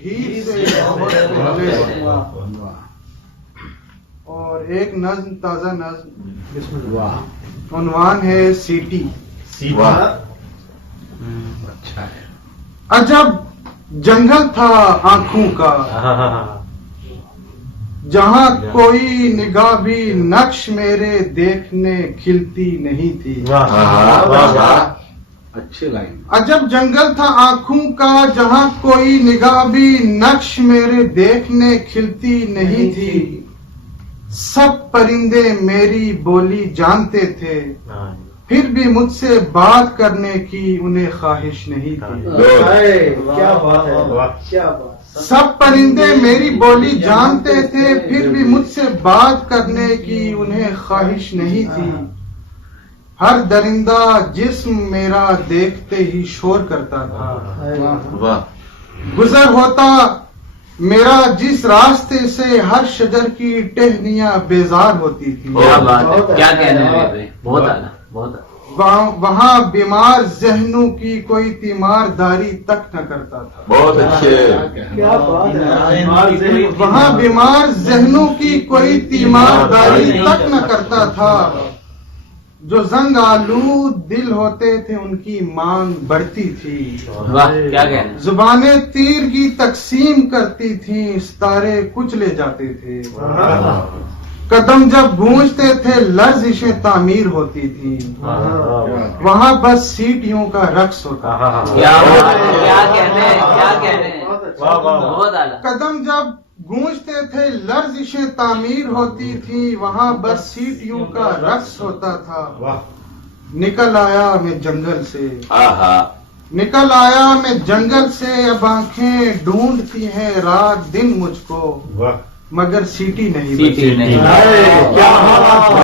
ही से बहुत पहले। और एक नज्म, ताजा नज्म, उन्वान है सीटी। अच्छा है। अजब जंगल था आंखों का, जहां कोई निगाह भी नक्श मेरे देखने खिलती नहीं थी। अच्छी लाइन। अजब जंगल था आंखों का, जहां कोई निगाह भी नक्श मेरे देखने खिलती नहीं थी। सब परिंदे मेरी बोली जानते थे, फिर भी मुझसे बात करने की उन्हें ख्वाहिश नहीं थी। क्या बात है, क्या बात। सब परिंदे मेरी बोली जानते थे, फिर भी मुझसे बात करने की उन्हें ख्वाहिश नहीं थी। हर दरिंदा जिस्म मेरा देखते ही शोर करता था। गुजर होता मेरा जिस रास्ते से, हर शजर की टहनियां बेजार होती थी। क्या बात है, क्या कहने लगे, बहुत आला, बहुत आला। वहाँ बीमार जहनों की कोई तीमारदारी तक न करता था। बहुत अच्छे। क्या बात है। वहाँ बीमार जहनों की कोई तीमारदारी तक न करता था। जो जंग आलूद दिल होते थे उनकी मांग बढ़ती थी। वाह, क्या कहने। जुबानें तीर की तकसीम करती थी, सितारे कुचले जाते थे। कदम जब गूंजते थे लर्जिशें तामीर होती थी। वहाँ बस सीटियों का रक्स होता था। क्या कहने, क्या कहने, बहुत आला। कदम जब गूंजते थे लर्जिशें तामीर होती थी, वहाँ बस सीटियों का रक्स होता था। निकल आया मैं जंगल से, निकल आया मैं जंगल से, अब आंखें ढूंढती हैं रात दिन मुझको, मगर सीटी नहीं बची। नहीं। क्या